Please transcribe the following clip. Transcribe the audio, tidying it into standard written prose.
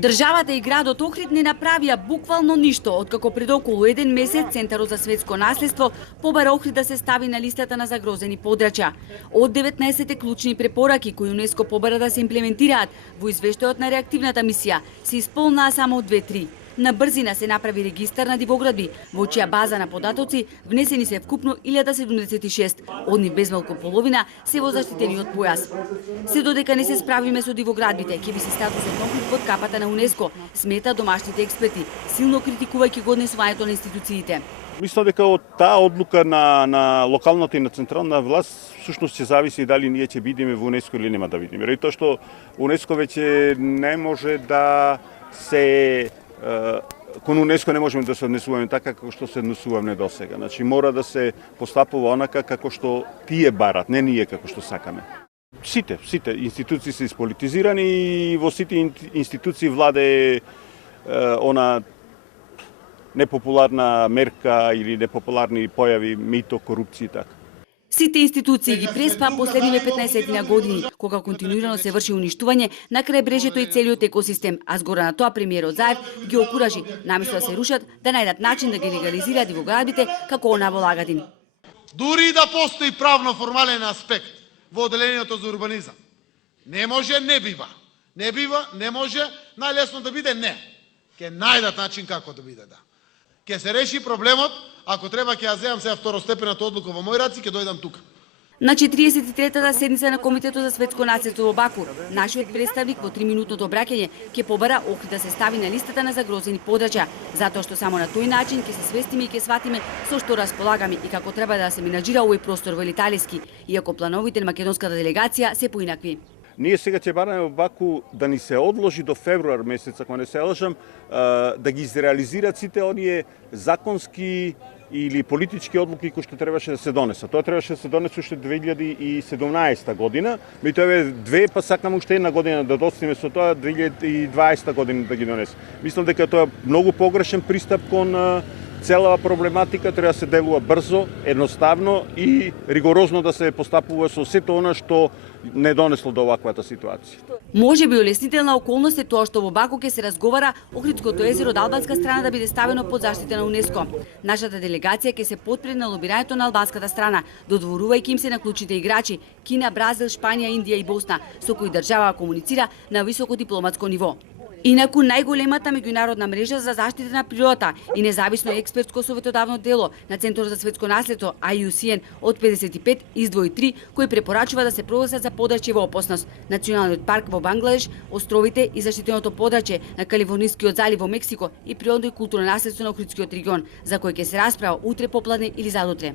Државата и градот Охрид не направија буквално ништо, откако пред околу еден месец Центарот за светско наследство побара Охрид да се стави на листата на загрозени подрачја. Од 19 клучни препораки кои ЮНЕСКО побара да се имплементираат во извештајот на реактивната мисија, се исполнаа само 2-3. На брзина се направи регистар на дивоградби, во чија база на податоци внесени се вкупно 1076, од нив безмалку половина се во заштитениот појас. Се додека не се справиме со дивоградбите, ќе би се статусот на Охрид под капата на ЮНЕСКО, смета домашните експерти, силно критикувајќи го однесувањето на институциите. Мислам дека од таа одлука на локалната и на централна власт всушност ќе зависи дали ние ќе бидеме во ЮНЕСКО или нема да бидеме. Ради тоа што ЮНЕСКО веќе не може да се кон ЮНЕСКО не можеме да се однесуваме така како што се однесуваме досега. Значи мора да се постапува онака како што тие барат, не ние како што сакаме. Сите институции се ispolitizirani и во сите институции владе она непопуларна мерка или непопуларни појави, мито, корупција и така. Сите институции ги преспа последниве 15 години, кога континуирано се врши уништување на крајбрежјето и целиот екосистем, а згора на тоа премиерот Заев ги окуражи, наместо да се рушат, да најдат начин да ги легализираат дивоградбите како она во Лагадин. Дури да постои правно формален аспект во одделението за урбанизам, не може, не бива. Не бива, не може, најлесно да биде не. Ке најдат начин како да биде да. Ке се реши проблемот. Ако треба ќе ја земам сега второстепената одлука во мој раци, ќе дојдам тука. На 43-та седница на Комитетот за светско наследство во Баку, нашиот представник во 3-минутното обраќање ќе побара Охрид да се стави на листата на загрозени подрачја, затоа што само на тој начин ќе се свестиме и ќе сватиме со што располагаме и како треба да се менаџира овој простор во Италијски, иако плановите на македонската делегација се поинакви. Ние сега ќе бараме во Баку да ни се одложи до февруар месец, ако не се лажам, да ги изреализираат сите оние законски или политички одлуки кои што требаше да се донесат. Тоа требаше да се донесе уште 2017 година, меѓутоа еве две, па сакам уште една година да достигнеме со тоа 2020 година да ги донесе. Мислам дека тоа е многу погрешен пристап кон целава проблематика, треба да се делува брзо, едноставно и ригорозно да се постапува со сето она што не донесло до оваквата ситуација. Може би олеснителна околност е тоа што во Баку ќе се разговара Охридското езеро од албанска страна да биде ставено под заштита на ЮНЕСКО. Нашата делегација ќе се подпре на лобирањето на албанската страна, додворувајќи им се на клучните играчи Кина, Бразил, Шпанија, Индија и Босна, со кои држава комуницира на високо дипломатско ниво. Инаку најголемата меѓународна мрежа за заштита на природата и независно експертско советодавно дело на Центарот за светско наследство IUCN од 55 издвои 3 кои препорачува да се прогласат за подрачје во опасност: Националниот парк во Бангладеш, островите и заштитеното подрачје на Калифорнијскиот залив во Мексико и природно и културно наследство на Охридскиот регион, за кој ќе се расправа утре попладне или задутре.